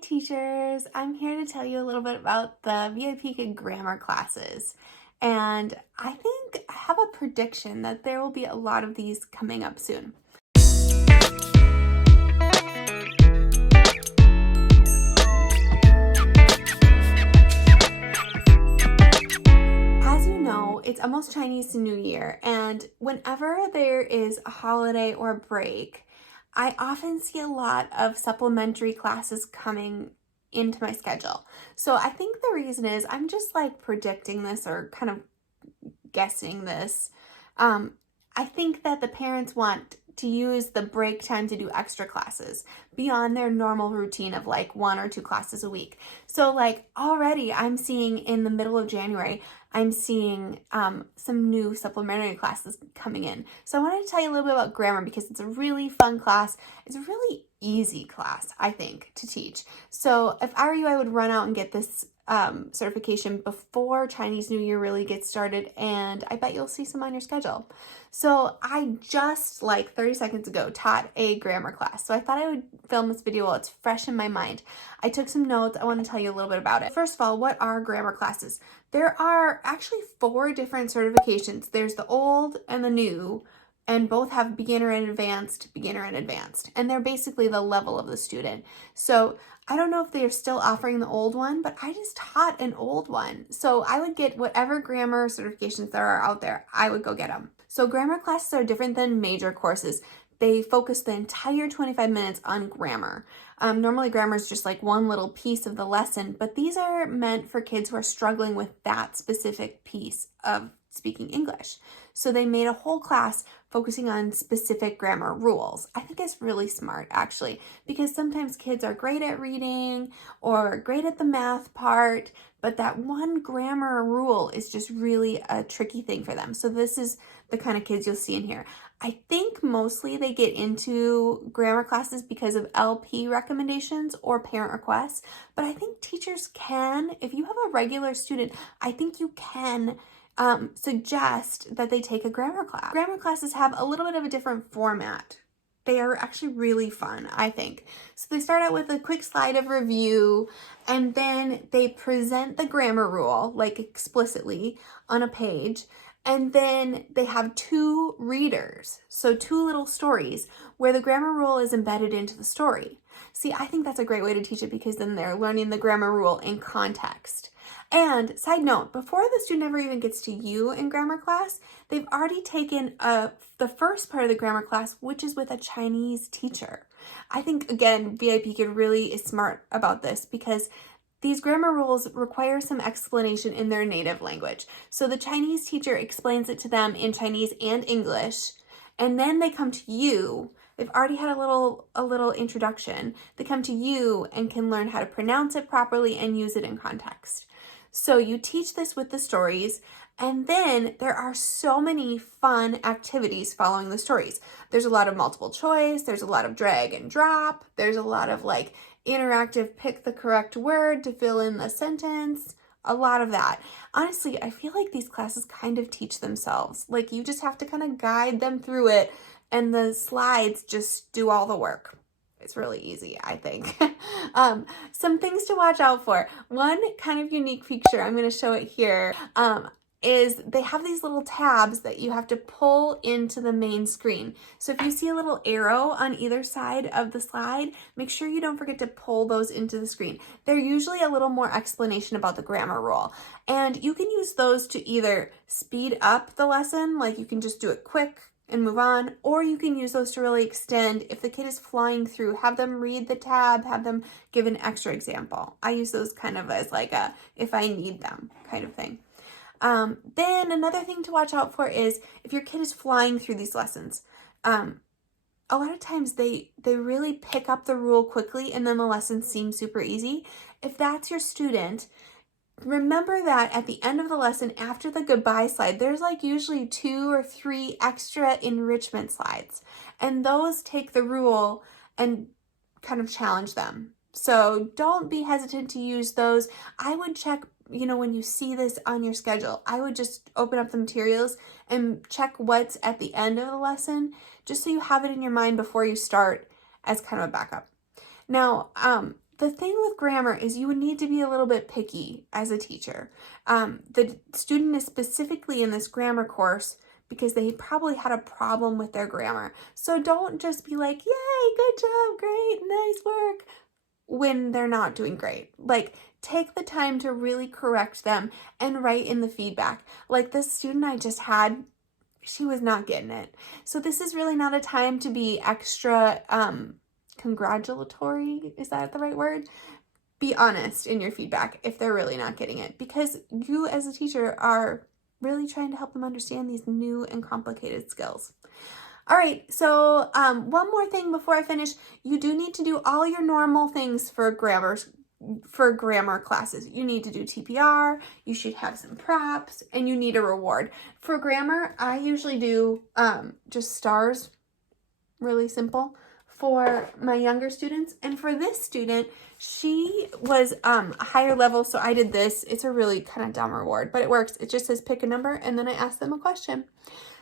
teachers, I'm here to tell you a little bit about the VIPKid grammar classes. And I think I have a prediction that there will be a lot of these coming up soon. As you know, it's almost Chinese New Year, and whenever there is a holiday or a break, I often see a lot of supplementary classes coming into my schedule. So I think the reason is I'm just like predicting this or kind of guessing this. I think that the parents want to use the break time to do extra classes beyond their normal routine of like 1 or 2 classes a week. So like already I'm seeing in the middle of January, I'm seeing some new supplementary classes coming in. So I wanted to tell you a little bit about grammar because it's a really fun class. It's a really easy class, I think, to teach. So if I were you, I would run out and get this certification before Chinese New Year really gets started, and I bet you'll see some on your schedule. So I just like 30 seconds ago taught a grammar class. So I thought I would film this video while it's fresh in my mind. I took some notes. I want to tell you a little bit about it. First of all, what are grammar classes? There are actually 4 different certifications. There's the old and the new, and both have beginner and advanced, and they're basically the level of the student. So I don't know if they're still offering the old one, but I just taught an old one. So I would get whatever grammar certifications there are out there, I would go get them. So grammar classes are different than major courses. They focus the entire 25 minutes on grammar. Normally grammar is just like one little piece of the lesson, but these are meant for kids who are struggling with that specific piece of speaking English. So they made a whole class focusing on specific grammar rules. I think it's really smart, actually, because sometimes kids are great at reading or great at the math part, but that one grammar rule is just really a tricky thing for them. So this is the kind of kids you'll see in here. I think mostly they get into grammar classes because of LP recommendations or parent requests, but I think teachers can, if you have a regular student, I think you can suggest that they take a grammar class. Grammar classes have a little bit of a different format. They are actually really fun, I think. So they start out with a quick slide of review, and then they present the grammar rule, like explicitly on a page, and then they have 2 readers, so 2 little stories where the grammar rule is embedded into the story. See, I think that's a great way to teach it because then they're learning the grammar rule in context. And side note, before the student ever even gets to you in grammar class, they've already taken the first part of the grammar class, which is with a Chinese teacher. I think, again, VIPKid really is smart about this because these grammar rules require some explanation in their native language. So the Chinese teacher explains it to them in Chinese and English, and then they come to you. They've already had a little introduction. They come to you and can learn how to pronounce it properly and use it in context. So you teach this with the stories, and then there are so many fun activities following the stories. There's a lot of multiple choice, there's a lot of drag and drop, there's a lot of like interactive pick the correct word to fill in the sentence, a lot of that. Honestly, I feel like these classes kind of teach themselves. Like you just have to kind of guide them through it, and the slides just do all the work. It's really easy, I think. Some things to watch out for. One kind of unique feature, I'm going to show it here, is they have these little tabs that you have to pull into the main screen. So if you see a little arrow on either side of the slide, make sure you don't forget to pull those into the screen. They're usually a little more explanation about the grammar rule. And you can use those to either speed up the lesson, like you can just do it quick and move on, or you can use those to really extend. If the kid is flying through, have them read the tab, have them give an extra example. I use those kind of as like a if I need them kind of thing. Then another thing to watch out for is if your kid is flying through these lessons, a lot of times they really pick up the rule quickly and then the lesson seems super easy. If that's your student, remember that at the end of the lesson, after the goodbye slide, there's like usually 2 or 3 extra enrichment slides, and those take the rule and kind of challenge them. So don't be hesitant to use those. I would check, when you see this on your schedule, I would just open up the materials and check what's at the end of the lesson, just so you have it in your mind before you start as kind of a backup. Now, the thing with grammar is you would need to be a little bit picky as a teacher. The student is specifically in this grammar course because they probably had a problem with their grammar. So don't just be like, yay, good job, great, nice work, when they're not doing great. Like, take the time to really correct them and write in the feedback. Like this student I just had, she was not getting it. So this is really not a time to be extra congratulatory. Is that the right word? Be honest in your feedback if they're really not getting it, because you as a teacher are really trying to help them understand these new and complicated skills. All right, so one more thing before I finish. You do need to do all your normal things for grammar classes. You need to do TPR, you should have some props, and you need a reward. For grammar, I usually do just stars, really simple, for my younger students. And for this student, she was a higher level, so I did this. It's a really kind of dumb reward, but it works. It just says pick a number, and then I ask them a question.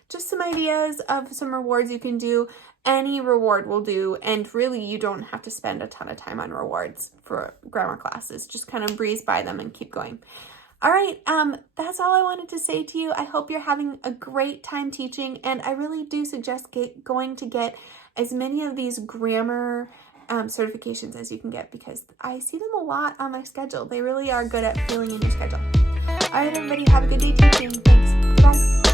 Just some ideas of some rewards you can do. Any reward will do, and really you don't have to spend a ton of time on rewards for grammar classes. Just kind of breeze by them and keep going. All right, that's all I wanted to say to you. I hope you're having a great time teaching, and I really do suggest going to get as many of these grammar certifications as you can get, because I see them a lot on my schedule. They really are good at filling in your schedule. All right, everybody, have a good day teaching. Thanks. Goodbye.